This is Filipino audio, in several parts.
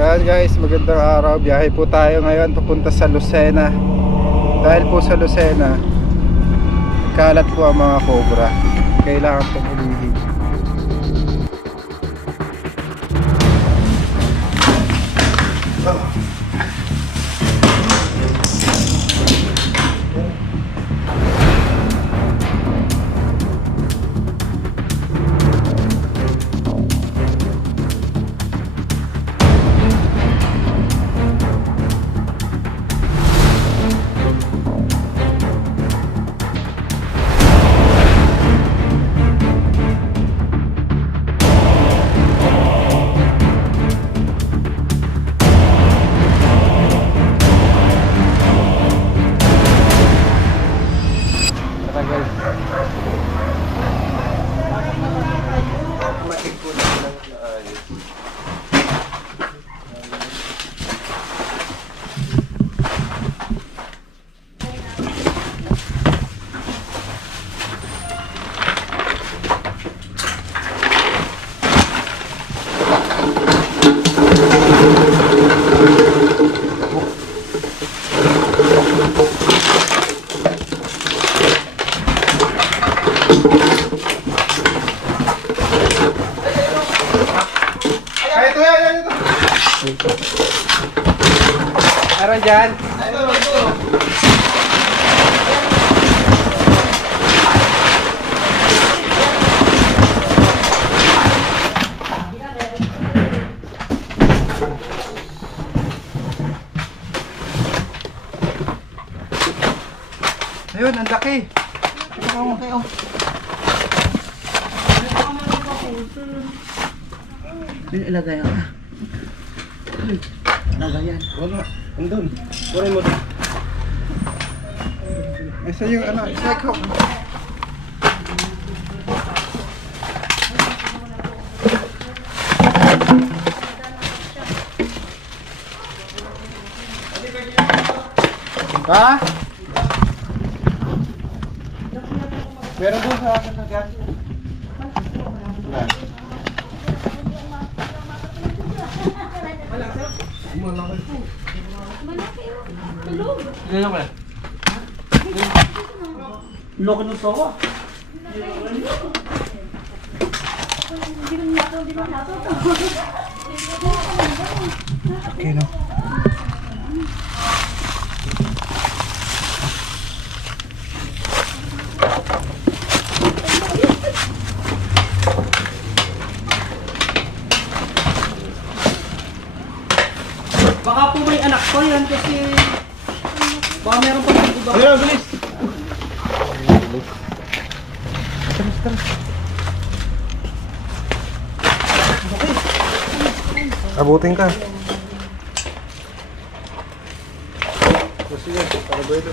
Ayan guys, magandang araw. Biyahe po tayo ngayon papunta sa Lucena. Dahil po sa Lucena, kalat po ang mga cobra. Kailangan pong ulihin. Meron dyan? Ayun, ang laki. Ilagay ako. Ilagay yan. Wala, andun. Kunin mo doon. Isa yung ano, isa ko. Ha? Meron doon sa akin sa gas. Loko ng sawa. Okay, no? Baka po may anak ko yan kasi baka meron pa ng iba. Ayun, bilis! Abutin ka. Sige, para ba ito?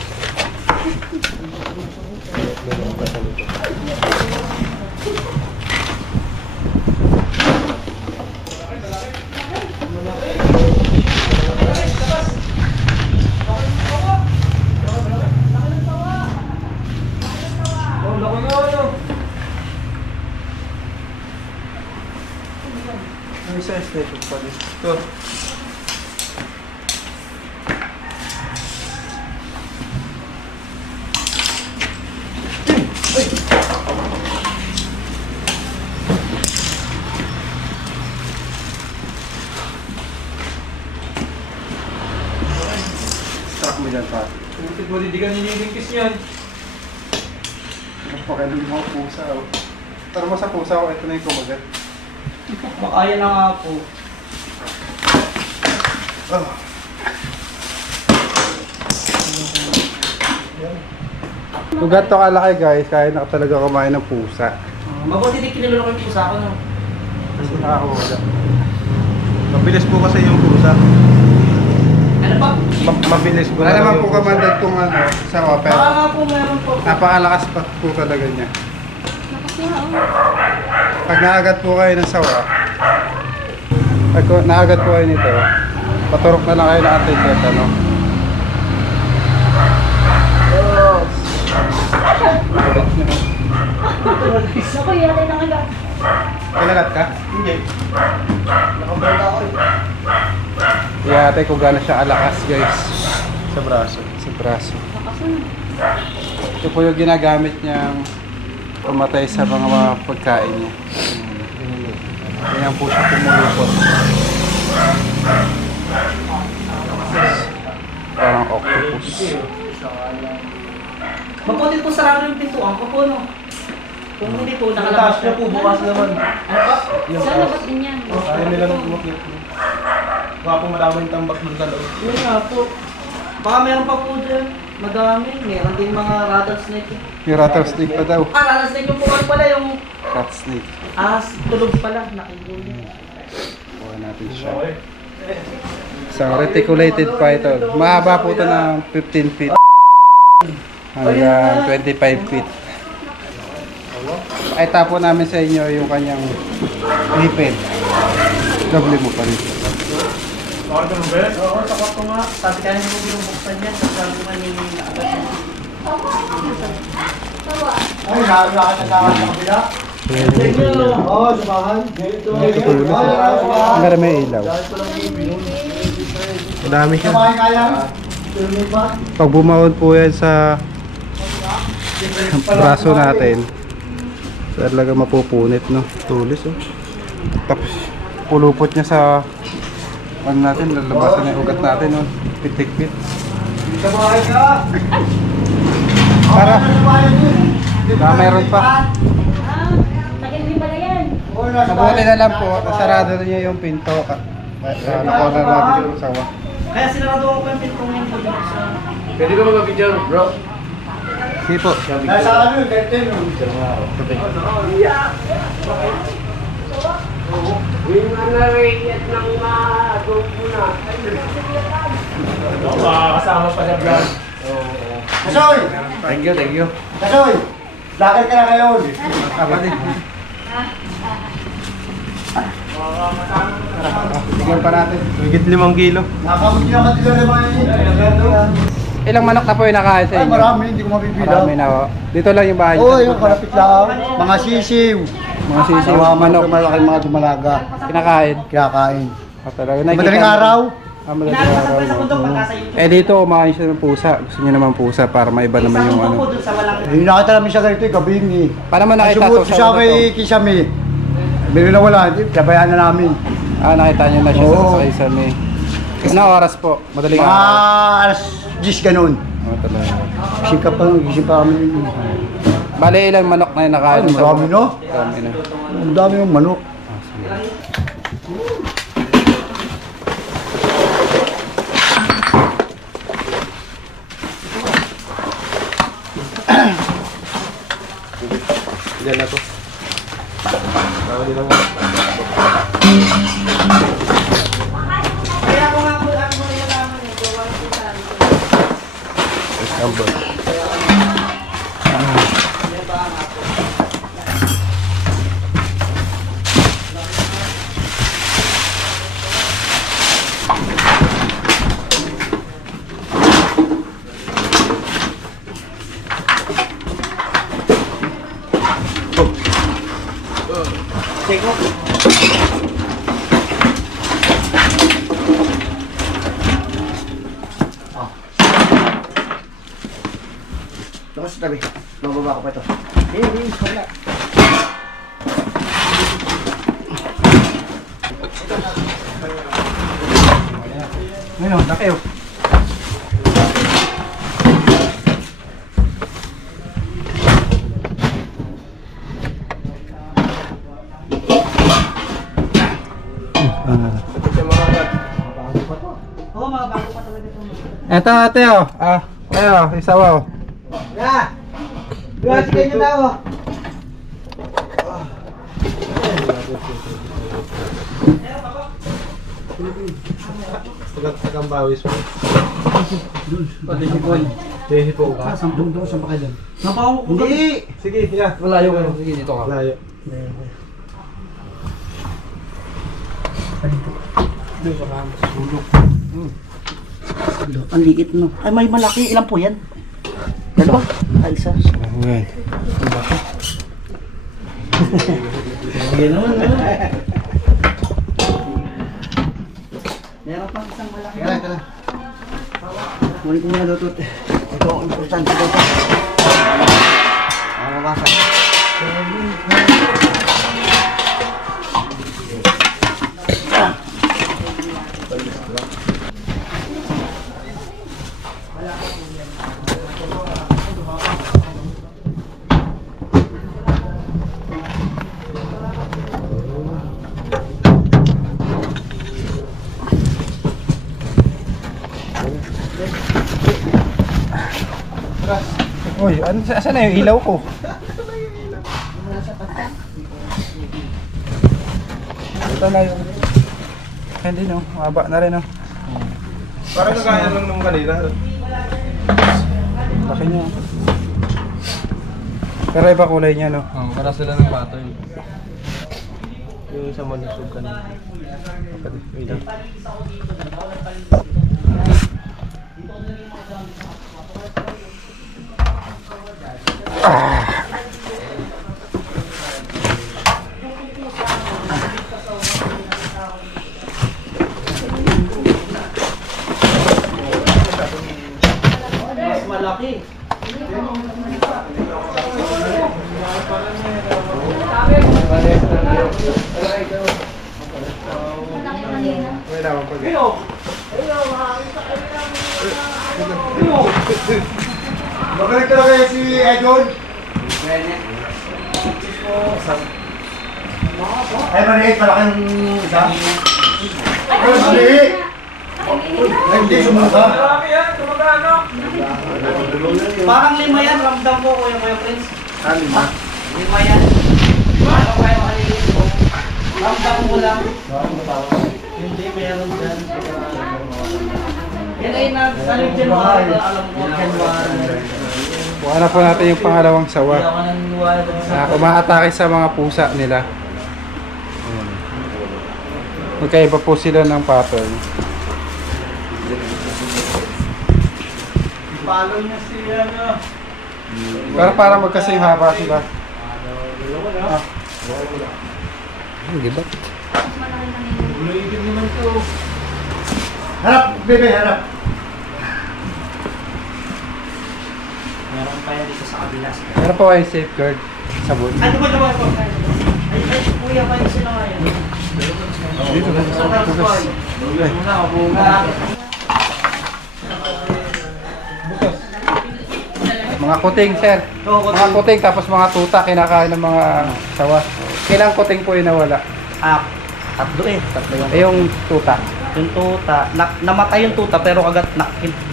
May size na ito pa dito. Ito. Stop mo dyan pa. Bakit mo hindi ka nililingkis yan? Napakaliw mo ang pusa. Tara mo sa pusa ko. Ito na yung kumagat. Baka yan na nga po. Oh. Kung ganito kalaki guys, kaya na talaga kumain ng pusa. Mabuti din kinilolo ko yung pusa ko no. Kasi nakakawala. Mabilis po kasi yung pusa. Ano pa? Mabilis po. Wala naman po kamandag itong ano, sawa, pero Baka nga po meron po. napakalakas pa po talaga niya. Pag naagat po kayo ng sawa, pag naagat po kayo nito, paturok na lang kayo ng anti-tetano. Ako yan ay nakagat. Kailangat ka? Hindi. Nakabalda ako eh. natin kung gaano siya alakas guys. Sa braso. Sa braso. Ito po yung ginagamit niyang pumatay sa mga pagkain niya. Ganyan po siya pumulupot. Parang octopus. Mabuti po sarado yung pintuan ko po, no? Kung hindi po, Taas nakalabas niya po, bukas naman. Saan labas din yan? Ayaw nila nang tumakit. Baka po madami yung tambak doon sa loob. Yun nga po. Baka meron pa po dyan. Madami. Meron din mga rattlesnake. Yung rattlesnake pa daw. Rattlesnake yung puwan pala yung Rat snake. tulog pala. Nakigulo. Kuha natin siya. Isang reticulated python. Mahaba po ito ng 15 feet. Hanggang 25 feet. Pakita po namin sa inyo yung kanyang lipid. Doble mo pa rin. Oo, takot ko nga. Sabi kaya niyo po binubuksan yan. Sabi ko kanina yung agad yan. Ay, nakakita ka sa kabila? Oo, sumahan. Ganito. Ang gara may ilaw. Madami siya. Sumahan kaya? Pag bumawon po yan sa braso natin, talaga mapupunit, no? Tulis, oh. Tapos pulupot niya sa ano natin, lalabasan na yung ugat natin, no? Pitik-pit. Sumahan ka! Para mayroon pa. Tagal din pala yan. Mabuti na lang po, nasarado na niya yung pinto. Nakuha na natin yung sawa. Kaya sinarado ko yung pinto ngayon po binuksan. Pwede ko mag-video, bro. Sige po. Nasa ano yung gantin yun? Yung na-radiate ng group mo na. Kasama pa sa vlog. Kasoy! Thank you, thank you. Kasoy! Vlogger ka na ngayon. Kapatid. Bigyan pa natin. Higit 5 kilo. Nakakamot niya ka dito naman yun. Ilang manok na po yung nakain sa Ay, inyo? marami, hindi ko mabibilang. Marami na po. Dito lang yung bahay. Oo, yung kalapit lang. Mga sisiw. Mga sisiw, Mga manok. malaki mga dumalaga. Kinakain. Kinakain. Talaga. Madaling araw. Madaling Inaalpasan araw. pa sa mundo pagka sa YouTube. Eh dito, kumain siya ng pusa. Gusto niyo naman pusa para maiba naman yung Isang ano. po dun sa walang... Hindi nakita namin siya ganito, gabing eh. Paano mo nakita to Sumuot siya ano kay to? Kisame. Bili na wala, sabayan na namin. Nakita niyo na siya Oo. sa isa ni. Ano oras po? Madaling Mga araw. alas 10 ganun. Talaga. Gising ka pa, gising pa kami. Bale, ilang manok na yung nakain? Ay, marami no? Marami na. Ang dami yung manok. Diyan na to. Kaya ako nga po, ako na nalaman eh. Gawa ko sa Number. Tapos tabi, bababa ko pa ito. Wala. Ngayon, laki oh. Oo, mga bago pa talaga ito. Eto ate oh. Ayo, isawa oh. Ya! Grabe kayo na ako. Tagang bawis mo. Palihipon. Dehi po ka. Sampung daw, saan pa kayo? Napaw ko. Hindi! Sige, yeah. Malayo ka. Sige, dito ka. Layo. Ang liit no. Ay, may malaki. Ilan po yan? Dalawa? Ay, isa. Ayan. Yan naman. Meron pang isang malaki. Tara. Kunin ko muna Dutut. Ito ang importante dito. Mababasa. Uy, saan na yung ilaw ko? Ito na yung... Hindi no, maba na rin no. Parang kagaya lang nung kanina. Laki niya. Pero iba kulay niya no. Oh, para sila ng pato yun. Yung isa malusog kanina. Wait lang. Mas malaki. May naman pag Magaling talaga yan si Edon. Ay, maliit. Malaking isa. Ay, maliit. Ay, hindi sumuka. Parang 5 yan, ramdam ko Kuya Prince. 5. 5 yan. Ano kaya maliliit ko? Ramdam ko lang. Hindi, meron dyan. Yan ay nagsalit January, alam ko. January. Kuha na po natin yung pangalawang Hindi sawa. ako naniniwala dun sa... Umaatake sa mga pusa nila. Ayan. Magkaiba po sila ng pattern. Follow niya si ano. Pero para magkasing haba sila. Ah. Hindi ba? Harap, bebe, harap. Meron pa yan dito sa kabila. Meron po kayong safeguard sabon. Ay, diba? Ay, kuya pa yung sila ngayon. Dito na Sa house boy. Muna, bunga. Mga kuting, sir. Mga kuting tapos mga tuta kinakain ng mga sawa. Kailang kuting po yung nawala? Tatlo eh. Tatlo yung... Eh yung tuta. Yung tuta, namatay yung tuta pero kagat,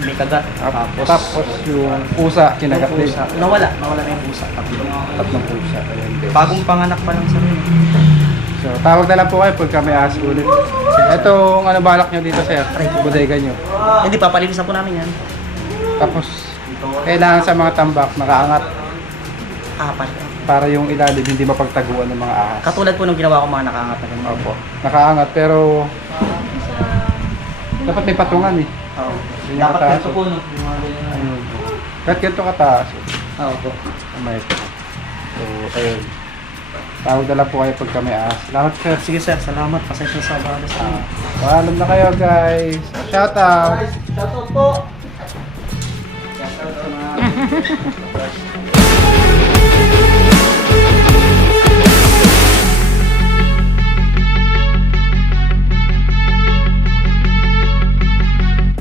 may kagat. Tapos yung pusa kinagat din. pusa. Nawala na yung pusa. Tatlong pusa. Ayan din. Bagong panganak pa lang sa rin. So tawag na lang po kayo pag kami aas ulit. Itong ano balak nyo dito, sir? Bodega nyo. Hindi, papalinisan po namin yan. Tapos kailangan sa mga tambak nakaangat Apat. para yung ilalim hindi mapagtaguan ng mga ahas. Katulad po nung ginawa ko mga nakaangat na ganun. Opo. Nakaangat pero dapat may patungan eh. Oo. Yung Dapat mataas, ganito po no. Yung mga ganyan. Ayun. Kahit ganito kataas. Oo po. Kamay ito. So, ayun. Tawag na lang po kayo pag kami ahas. Salamat, sir. Sige sir, salamat. Pasensya sa balas. Paalam na kayo, guys. Shout out. Shoutout po. Shoutout sa mga